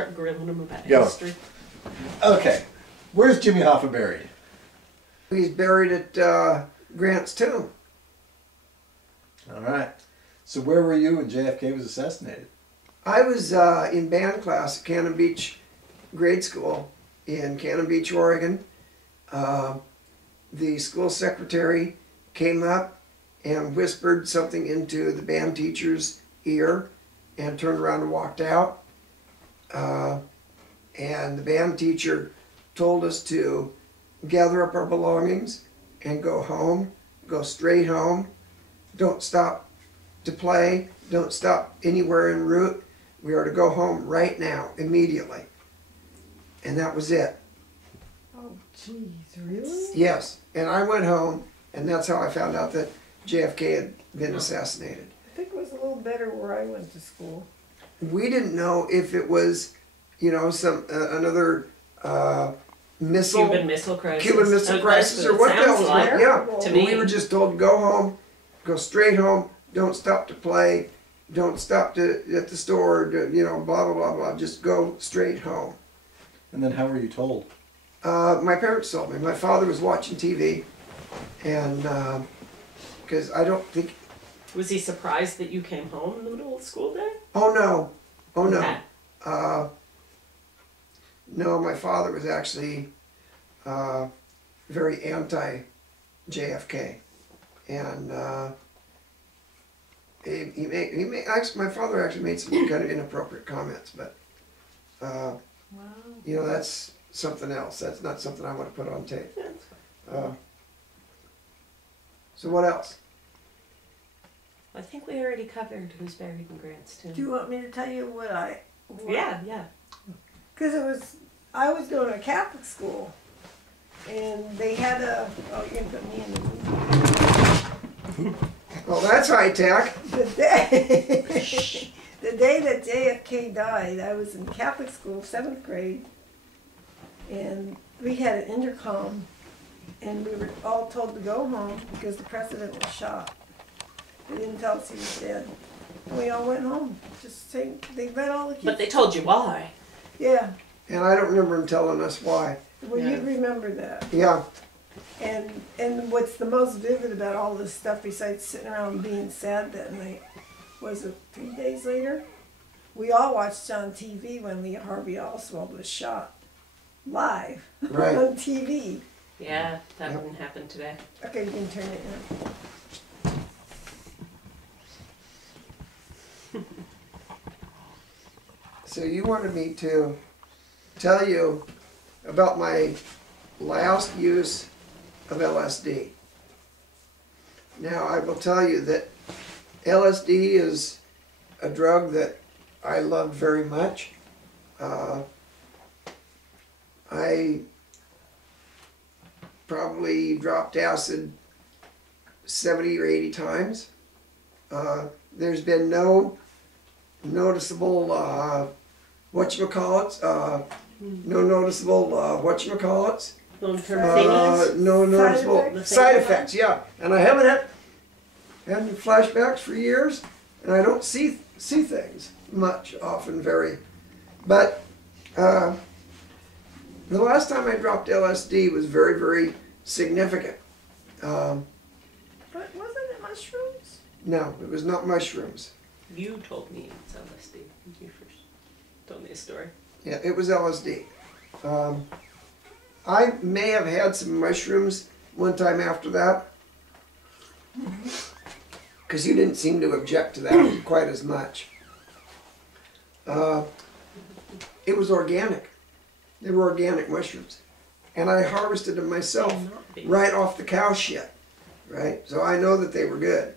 Start grilling him about Go. history. Okay, where's Jimmy Hoffa buried? He's buried at Grant's tomb. All right. So where were you when JFK was assassinated? I was in band class at Cannon Beach grade school in Cannon Beach, Oregon. The school secretary came up and whispered something into the band teacher's ear and turned around and walked out. And the band teacher told us to gather up our belongings and go home, go straight home. Don't stop to play, don't stop anywhere en route. We are to go home right now, immediately. And that was it. Oh, jeez, really? Yes, and I went home, and that's how I found out that JFK had been assassinated. I think it was a little better where I went to school. We didn't know if it was, you know, some another missile, Cuban Missile Crisis. Cuban Missile That's Crisis, or it what the hell sounds was like it? Yeah, to but me. we were just told to go home, go straight home, don't stop to play, don't stop at the store, you know, blah, blah, blah, blah, just go straight home. And then how were you told? My parents told me. My father was watching TV, and because I don't think. Was he surprised that you came home in the middle of the school day? Oh no, oh no. Okay. No, my father was actually very anti-JFK, and actually, my father actually made some kind of inappropriate comments, but Wow. you know, that's something else. That's not something I want to put on tape. So what else? I think we already covered who's buried in Grant's tomb. Do you want me to tell you what Yeah, yeah. Because I was going to a Catholic school, and they had oh, you're going to put me in the movie. Well, that's high tech. The day that JFK died, I was in Catholic school, 7th grade, and we had an intercom, and we were all told to go home because the president was shot. They didn't tell us he was dead. And we all went home. Just saying, they let all the kids. But they told you why. Yeah. And I don't remember him telling us why. Well, Yeah. you'd remember that. Yeah. And what's the most vivid about all this stuff, besides sitting around and being sad that night, was it 3 days later? We all watched on TV when Lee Harvey Oswald was shot. Live. Right. On TV. Yeah, that wouldn't happen today. Okay, you can turn it in. So you wanted me to tell you about my last use of LSD. Now I will tell you that LSD is a drug that I love very much. I probably dropped acid 70 or 80 times. There's been no noticeable whatchamacallits, no noticeable whatchamacallits, Long-term thingies. no noticeable effects? side effects, yeah. And I haven't had any flashbacks for years, and I don't see things much, often very. But the last time I dropped LSD was very, very significant. But wasn't it mushrooms? No, it was not mushrooms. You told me it's LSD when you first told me a story. Yeah, it was LSD. I may have had some mushrooms one time after that, because you didn't seem to object to that quite as much. It was organic. They were organic mushrooms. And I harvested them myself right off the cow shit, right? So I know that they were good.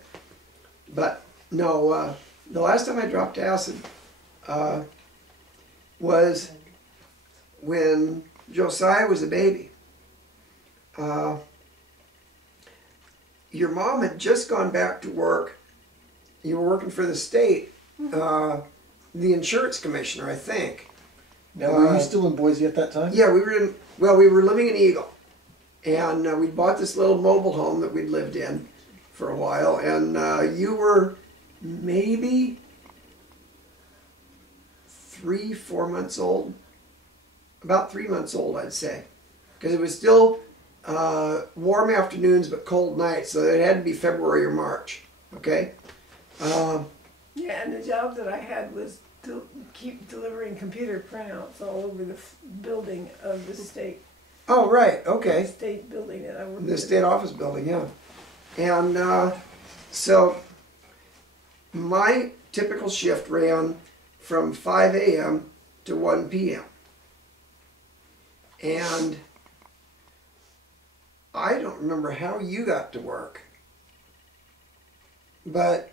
But no, the last time I dropped acid was when Josiah was a baby. Your mom had just gone back to work. You were working for the state, the insurance commissioner, I think. Now, were you still in Boise at that time? Yeah, we were living in Eagle. And we bought this little mobile home that we'd lived in for a while. And you were maybe 4 months old. About 3 months old, I'd say. Because it was still warm afternoons but cold nights, so it had to be February or March. Okay? Yeah, and the job that I had was to keep delivering computer printouts all over the building of the state. Oh, right, okay. State building that I worked The in. state office building, yeah. And so my typical shift ran from 5 a.m. to 1 p.m. And I don't remember how you got to work, but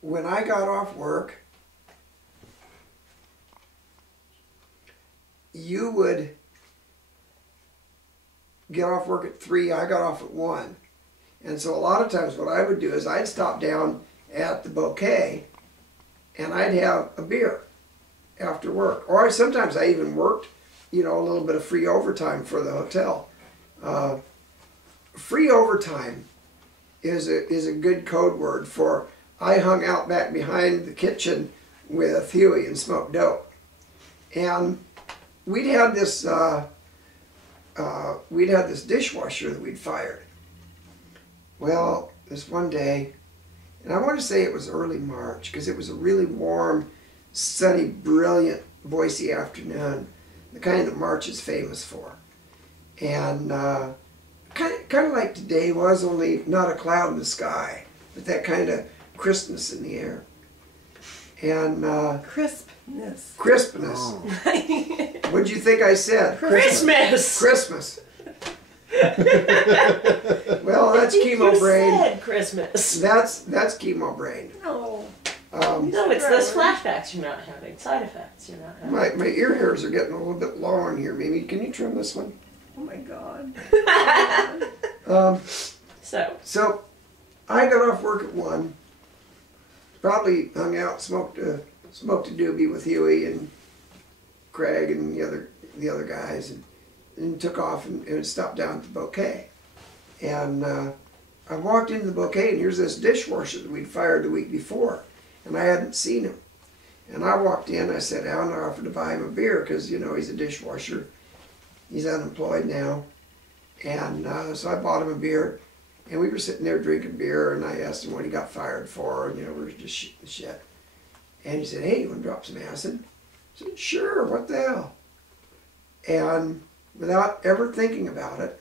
when I got off work, you would get off work at 3, I got off at 1. And so a lot of times what I would do is I'd stop down at the Bouquet and I'd have a beer after work. Or sometimes I even worked, you know, a little bit of free overtime for the hotel. Free overtime is a good code word for I hung out back behind the kitchen with Huey and smoked dope. And we'd had this dishwasher that we'd fired. Well, this one day, and I want to say it was early March because it was a really warm, sunny, brilliant Boise afternoon, the kind that March is famous for. And kind of like today was, only not a cloud in the sky, but that kind of crispness in the air. And Crispness. crispness. Oh. What'd you think I said? Christmas. Christmas. Well, that's You chemo brain. said Christmas. That's chemo brain. No. No, it's those flashbacks you're not having. Side effects you're not having. My ear hairs are getting a little bit long here. Maybe can you trim this one? Oh my God. So I got off work at 1. Probably hung out, smoked a doobie with Huey and Craig and the other guys, and took off and stopped down at the Bouquet. And I walked into the Bouquet, and here's this dishwasher that we'd fired the week before, and I hadn't seen him. And I walked in, I sat down, and I offered to buy him a beer because, you know, he's a dishwasher. He's unemployed now. And so I bought him a beer, and we were sitting there drinking beer, and I asked him what he got fired for, and, you know, we were just shooting the shit. And he said, hey, you want to drop some acid? I said, sure, what the hell? And without ever thinking about it,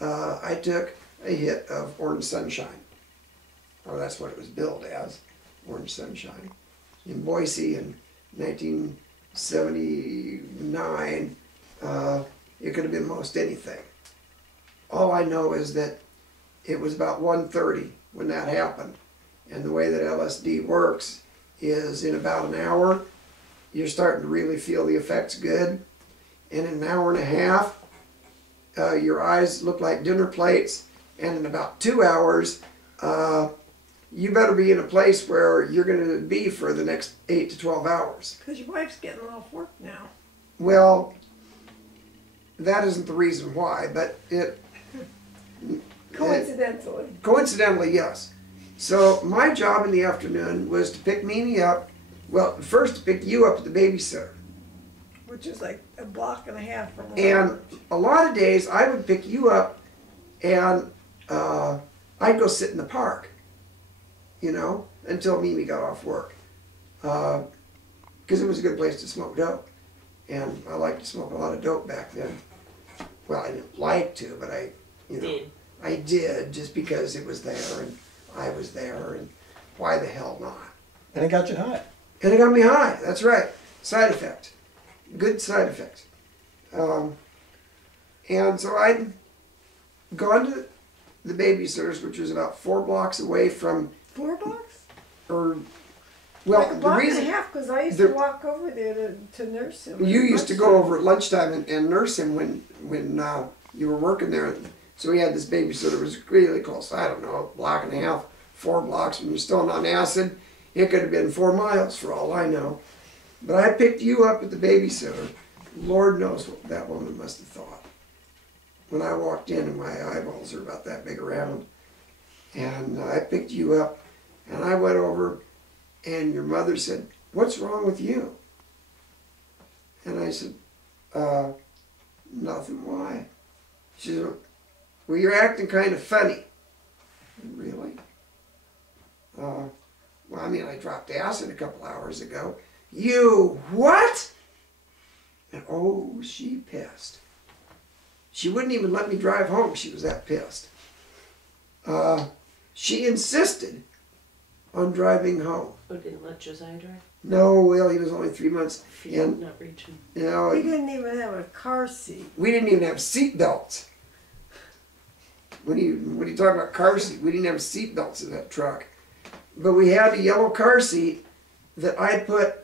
I took a hit of Orange Sunshine. Or that's what it was billed as, Orange Sunshine. In Boise in 1979, it could have been most anything. All I know is that it was about 1:30 when that happened. And the way that LSD works is in about an hour, you're starting to really feel the effects good. And in an hour and a half, your eyes look like dinner plates. And in about 2 hours, you better be in a place where you're going to be for the next 8 to 12 hours. Because your wife's getting off work now. Well, that isn't the reason why, but coincidentally, yes. So my job in the afternoon was to pick Mimi up. Well, first to pick you up at the babysitter. Which is like a block and a half from And a lot of days I would pick you up and I'd go sit in the park, you know, until Mimi got off work. Because it was a good place to smoke dope. And I liked to smoke a lot of dope back then. Well, I didn't like to, but I did just because it was there and I was there, and why the hell not? And it got you high. And it got me high, that's right. Side effect. Good side effect. And so I'd gone to the babysitters, which was about 4 blocks away from... 4 blocks? Or, well, like a block and a half, because I used to walk over there to nurse him. You used to go over at lunchtime and nurse him when you were working there. So we had this babysitter that was really close, I don't know, a block and a half, 4 blocks. When you're still on acid, it could have been 4 miles for all I know. But I picked you up at the babysitter. Lord knows what that woman must have thought. When I walked in and my eyeballs are about that big around. And I picked you up and I went over And your mother said, "What's wrong with you?" And I said, "Nothing, why?" She said, "Well, you're acting kind of funny." Really? Well, I mean, I dropped acid a couple hours ago. You what? And oh, she pissed. She wouldn't even let me drive home. She was that pissed. She insisted on driving home. Oh, didn't let Josiah drive? No, well, he was only 3 months. Feet And, not reaching. you know, We didn't even have a car seat. we didn't even have seat belts. When you talk about car seat, we didn't have seat belts in that truck. But we had a yellow car seat that I put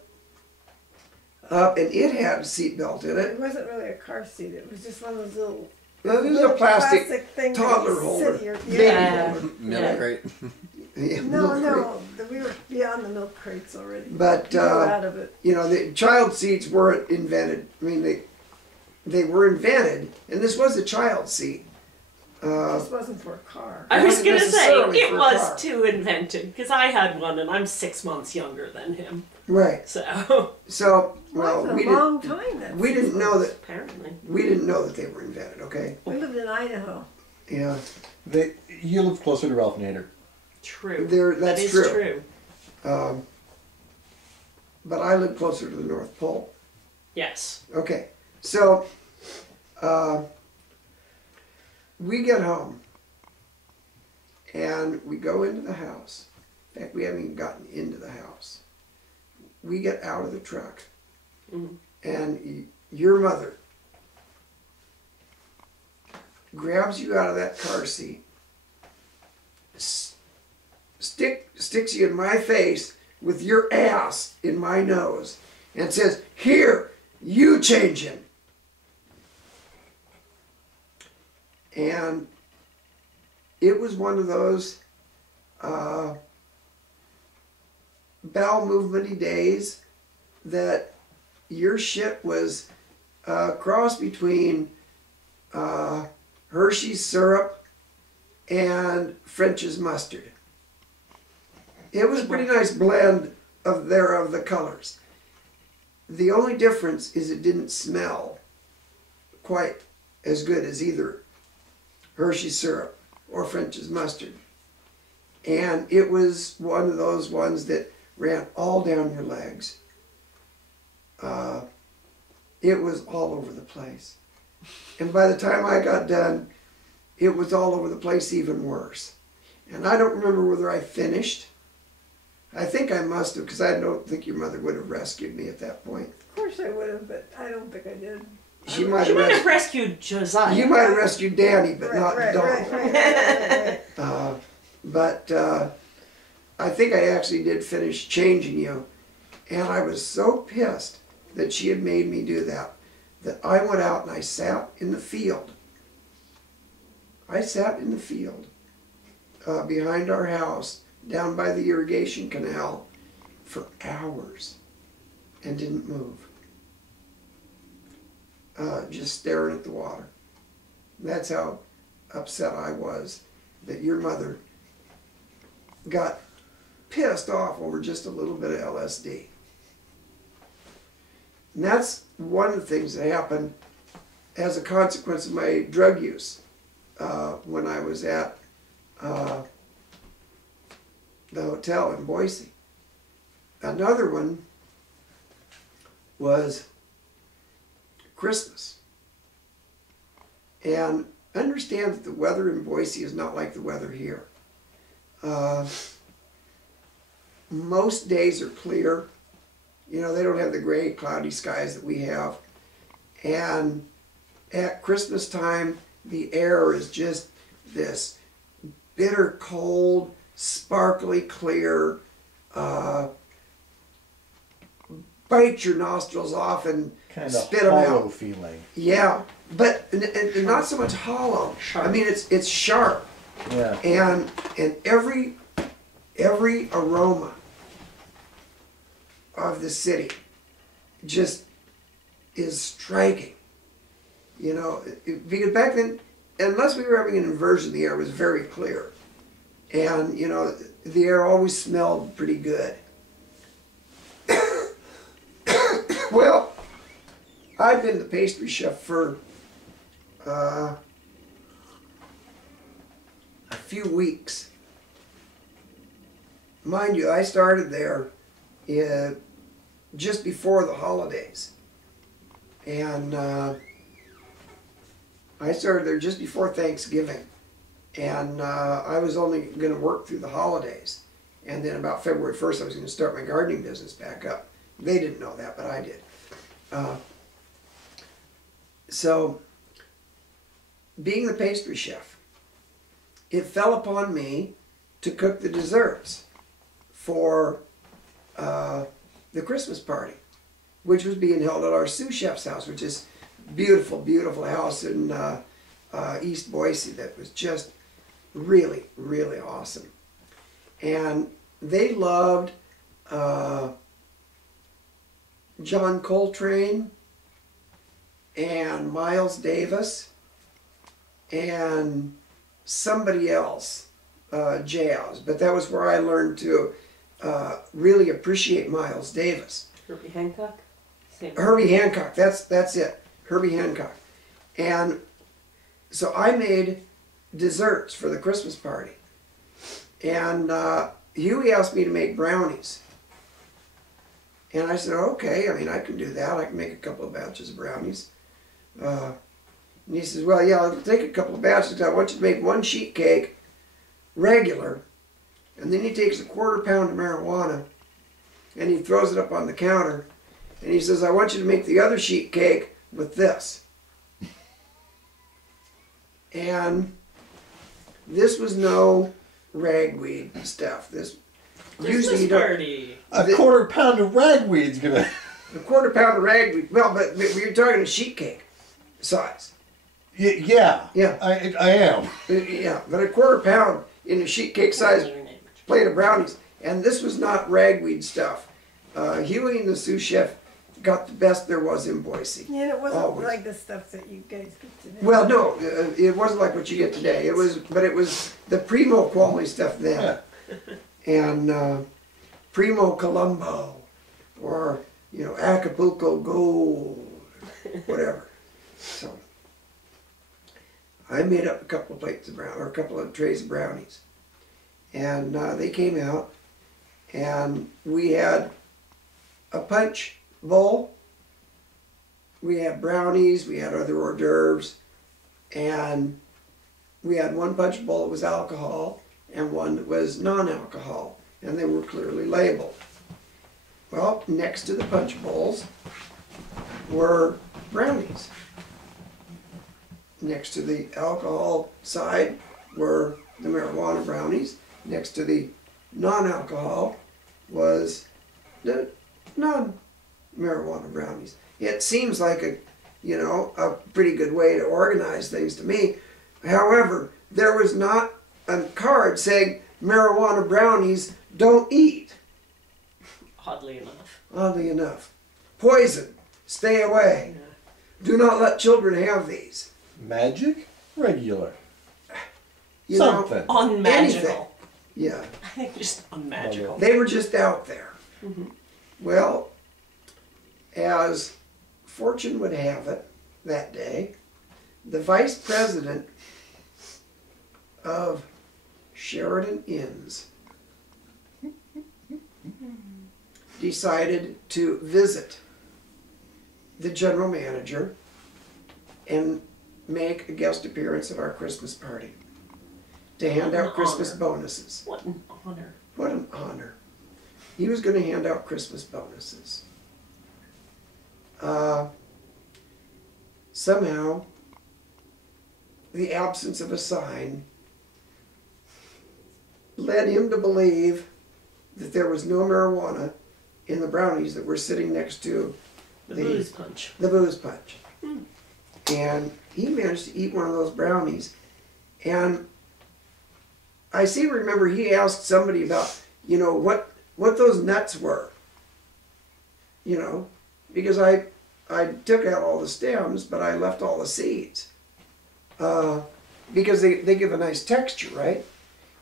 up, and it had a seat belt in It it. wasn't really a car seat. It was just one of those little Well, this is a plastic thing that toddler you holder. sit here- Baby Yeah. holder. Milk Yeah. crate. Yeah, No, milk no, we were beyond the milk crates already. But, We were out of it. you know, the child seats weren't invented. I mean, they were invented, and this was a child seat. This wasn't for a car. I was wasn't gonna say, necessarily it for a was car. too invented, because I had one and I'm 6 months younger than him. Right. So, So, Well, well, for we a didn't. long time. That We didn't know that. apparently. We didn't know that they were invented. Okay. We lived in Idaho. Yeah. You live closer to Ralph Nader. True. That's that is true. But I live closer to the North Pole. Yes. Okay. So, we get home, and we go into the house. In fact, we haven't even gotten into the house. We get out of the truck, Mhm. and your mother grabs you out of that car seat, sticks you in my face with your ass in my nose, and says, "Here, you change him." And it was one of those bowel movement-y days that your shit was a cross between Hershey's syrup and French's mustard. It was a pretty nice blend of the colors. The only difference is it didn't smell quite as good as either Hershey's syrup or French's mustard. And it was one of those ones that ran all down your legs. It was all over the place. And by the time I got done, it was all over the place even worse. And I don't remember whether I finished. I think I must have, because I don't think your mother would have rescued me at that point. Of course I would have, but I don't think I did. She might She might have have rescued Josiah. you might have rescued Danny, but not Dawn. Right. But I think I actually did finish changing you. And I was so pissed that she had made me do that, that I went out and I sat in the field. I sat in the field behind our house, down by the irrigation canal, for hours and didn't move. Just staring at the water. That's how upset I was that your mother got pissed off over just a little bit of LSD. And that's one of the things that happened as a consequence of my drug use when I was at the hotel in Boise. Another one was Christmas. And understand that the weather in Boise is not like the weather here. Most days are clear. You know, they don't have the gray, cloudy skies that we have. And at Christmas time, the air is just this bitter cold, sparkly clear, bite your nostrils off and Kind of spit them hollow out. feeling. Yeah, but and not so much hollow. Sharp. I mean, it's sharp, Yeah. and every aroma of the city just is striking. You know, because back then, unless we were having an inversion, the air was very clear, and you know, the air always smelled pretty good. I've been the pastry chef for a few weeks. Mind you, I started there just before the holidays. And I started there just before Thanksgiving. And I was only going to work through the holidays. And then about February 1st, I was going to start my gardening business back up. They didn't know that, but I did. So, being the pastry chef, it fell upon me to cook the desserts for the Christmas party, which was being held at our sous chef's house, which is a beautiful, beautiful house in East Boise that was just really, really awesome. And they loved John Coltrane and Miles Davis and somebody else, jazz. But that was where I learned to really appreciate Miles Davis. Herbie Hancock? Herbie Hancock, that's it. Herbie Hancock. And so I made desserts for the Christmas party. And Huey asked me to make brownies. And I said, okay, I mean, I can do that. I can make a couple of batches of brownies. And he says, well, yeah, I'll take a couple of batches. I want you to make one sheet cake, regular. And then he takes a 1/4 pound of marijuana and he throws it up on the counter. And he says, I want you to make the other sheet cake with this. And this was no ragweed stuff. This usually you don't. Party. A 1/4 pound of ragweed's gonna. A 1/4 pound of ragweed. Well, but you're talking a sheet cake size. Yeah. Yeah. I am. Yeah, but a 1/4 pound in a sheet cake size plate of brownies. And this was not ragweed stuff. Huey and the sous chef got the best there was in Boise. Yeah, it wasn't Always. like the stuff that you guys get today. Well, no, it wasn't like what you get today. But it was the primo quality stuff then. Yeah. And Primo Colombo, or Acapulco Gold, whatever. So I made up a couple of plates of a couple of trays of brownies, and they came out, and we had a punch bowl. We had brownies, we had other hors d'oeuvres, and we had one punch bowl that was alcohol and one that was non-alcohol, and they were clearly labeled. Well, next to the punch bowls were brownies. Next to the alcohol side were the marijuana brownies. Next to the non-alcohol was the non-marijuana brownies. It seems like a pretty good way to organize things to me. However, there was not a card saying marijuana brownies don't eat. Oddly enough. Oddly enough. Poison. Stay away. Yeah. Do not let children have these. Magic? Regular. You know, Something. Unmagical. anything. Yeah. I think just unmagical. They were just out there. Mm-hmm. Well, as fortune would have it that day, the vice president of Sheridan Inns decided to visit the general manager and make a guest appearance at our Christmas party to hand What an out Christmas honor. bonuses. What an honor. What an honor. He was going to hand out Christmas bonuses. Somehow, the absence of a sign led him to believe that there was no marijuana in the brownies that were sitting next to The booze punch. the booze punch. And he managed to eat one of those brownies. And I remember he asked somebody about, what those nuts were. Because I took out all the stems, but I left all the seeds. Because they give a nice texture, right?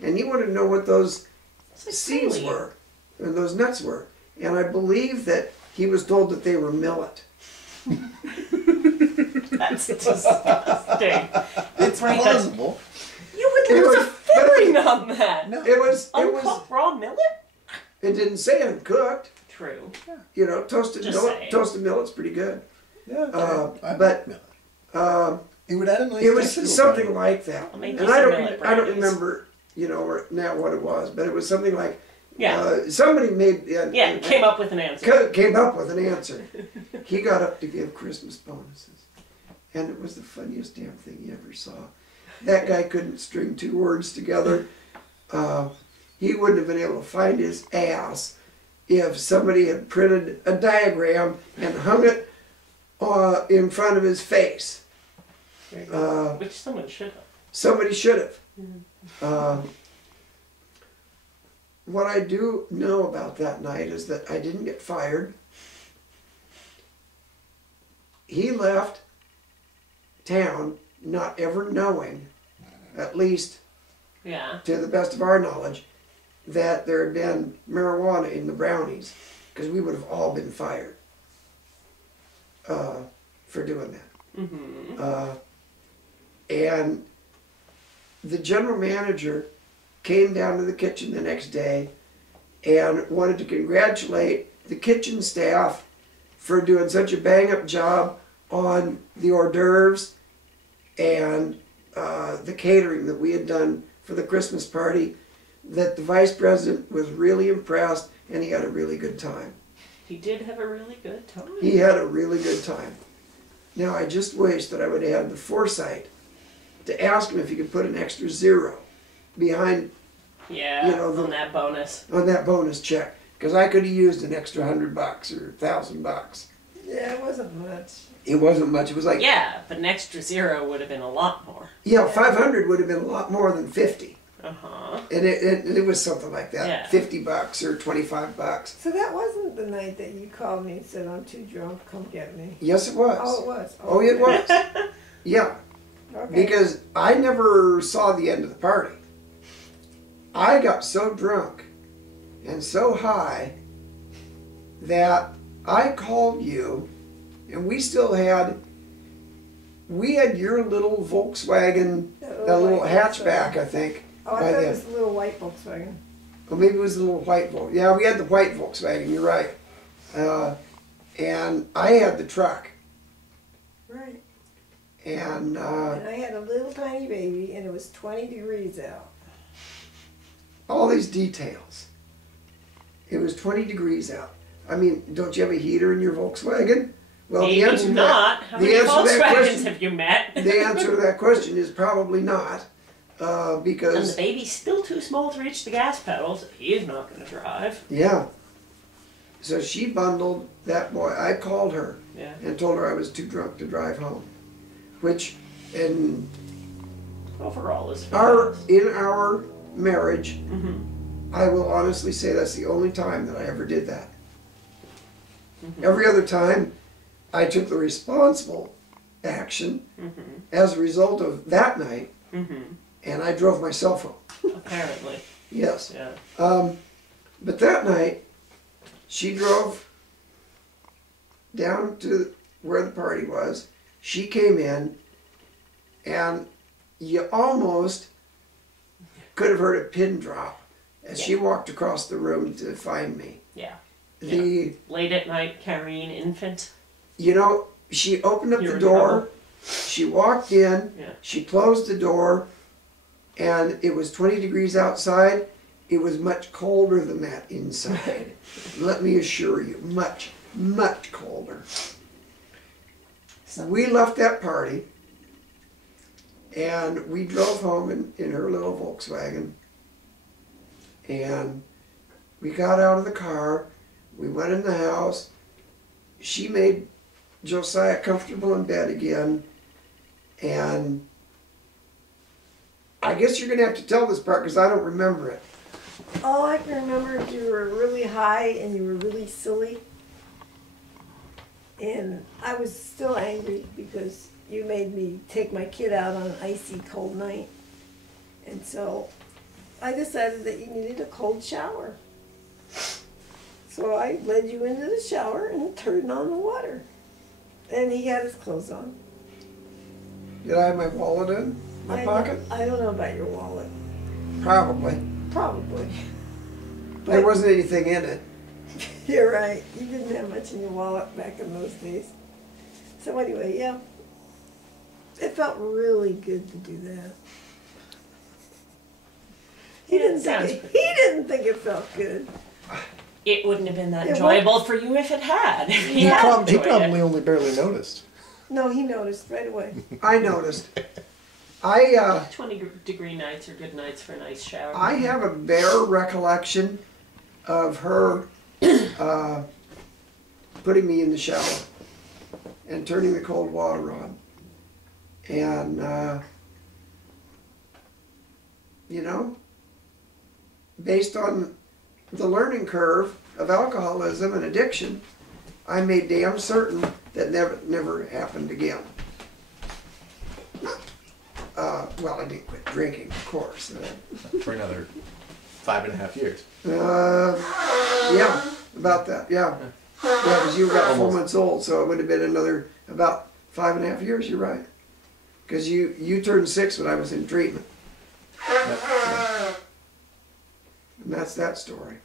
And he wanted to know what those It's like seeds celery. were, and those nuts were. And I believe that he was told that they were millet. That's disgusting. It's right. That's, Possible. you would It lose a was- but filling on that. No. It was. Uncooked raw millet? It didn't say uncooked. True. You know, toasted Just millet. saying. Toasted millet's pretty good. Yeah. I but- like millet. Um, It would add a nice it was texture to something it. like that, I'll make and you I some don't. millet I don't brownies. remember. You know now what it was, but it was something like. Yeah. Somebody made. Yeah, came up with an answer. Came up with an answer. He got up to give Christmas bonuses, and it was the funniest damn thing you ever saw. That guy couldn't string two words together. He wouldn't have been able to find his ass if somebody had printed a diagram and hung it in front of his face. Which someone should have. Somebody should have. What I do know about that night is that I didn't get fired. He left town not ever knowing, at least Yeah. to the best of our knowledge, that there had been marijuana in the brownies, because we would have all been fired for doing that. Mm-hmm. And the general manager came down to the kitchen the next day and wanted to congratulate the kitchen staff for doing such a bang-up job on the hors d'oeuvres and the catering that we had done for the Christmas party, that the vice president was really impressed and he had a really good time. He did have a really good time. He had a really good time. Now, I just wish that I would have had the foresight to ask him if he could put an extra zero behind Yeah, you know, on that bonus. on that bonus check, because I could have used an extra $100 or $1,000. Yeah, it wasn't much. It wasn't much. It was like Yeah, but an extra zero would have been a lot more. 500 would have been a lot more than 50, Uh-huh. and it was something like that, Yeah. $50 or $25. So that wasn't the night that you called me and said, I'm too drunk, come get me. Yes, it was. Oh, it was. Oh, it was. Yeah, Okay. because I never saw the end of the party. I got so drunk and so high that I called you, and we had your little Volkswagen, that little white hatchback, I think. Oh, I by thought then. it was a little white Volkswagen. Or maybe it was a little white Volkswagen. Yeah, we had the white Volkswagen, you're right. And I had the truck. Right. And And I had a little tiny baby, and it was 20 degrees out. all these details. It was 20 degrees out. I mean, don't you have a heater in your Volkswagen? Well, Maybe the answer to not. How the many answer to that Volkswagens question- have you met? the answer to that question is probably not, And because the baby's still too small to reach the gas pedal, so he's not going to drive. yeah. So she bundled that boy. I called her Yeah. and told her I was too drunk to drive home, which in Overall is our marriage, Mm-hmm. I will honestly say that's the only time that I ever did that. Every other time, I took the responsible action as a result of that night, and I drove myself home. Apparently. Yes. Yeah. But that night, she drove down to where the party was. She came in, and you almost could have heard a pin drop as she walked across the room to find me. Yeah. Late at night carrying infant. You know, she opened up You're the in door, trouble. she walked in, Yeah. she closed the door, and it was 20 degrees outside. It was much colder than that inside. Let me assure you, much, much colder. We left that party, and we drove home in her little Volkswagen, and we got out of the car, we went in the house, she made Josiah comfortable in bed again, and I guess you're going to have to tell this part because I don't remember it. All I can remember is you were really high and you were really silly. And I was still angry because you made me take my kid out on an icy cold night. And so I decided that you needed a cold shower. So I led you into the shower and turned on the water. And he had his clothes on. Did I have my wallet in my pocket? I don't know about your wallet. Probably. Probably. There wasn't anything in it. You're right. You didn't have much in your wallet back in those days. So anyway, yeah. It felt really good to do that. He didn't think it felt good. It wouldn't have been that It enjoyable for you if it had. If he He, had he enjoyed probably it. only barely noticed. No, he noticed right away. I noticed. I 20-degree nights are good nights for a nice shower. I have a bare recollection of her putting me in the shower and turning the cold water on. And, you know, based on the learning curve of alcoholism and addiction, I made damn certain that never happened again. Well, I didn't quit drinking, of course. For another 5.5 years. Yeah, about that, yeah. Yeah, because you were about 4 months old, so it would have been another about 5.5 years, you're right. Because you turned 6 when I was in treatment. Yep. And that's that story.